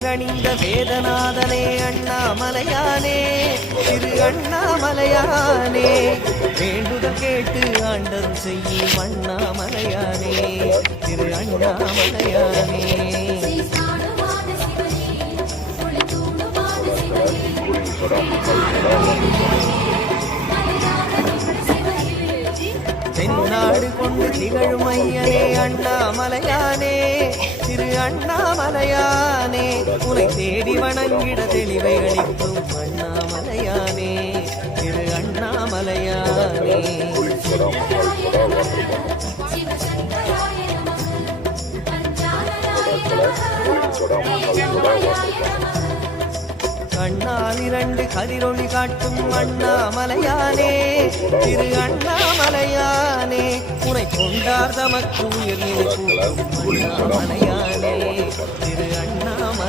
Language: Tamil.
கணிந்த வேதநாதனே அண்ணாமலையானே திரு அண்ணாமலையானே வேண்டுதல் கேட்டு ஆண்டரும் செய்யும் அண்ணாமலையானே திரு அண்ணாமலையானே தென்னாடு கொண்டு திகழும் ஐயனே அண்ணாமலையானே திரு அண்ணாமலையானே உனை தேடி வணங்கிட தெளிவை அளிக்கும் அண்ணாமலையானே திரு அண்ணாமலையானே கண்ணால் இரண்டு கதிரொளி காட்டும் அண்ணாமலையானே திரு அண்ணாமலையானே உனை கொண்டார் தமக்கு உயர் அண்ணாமலையானே திரு அண்ணாமலை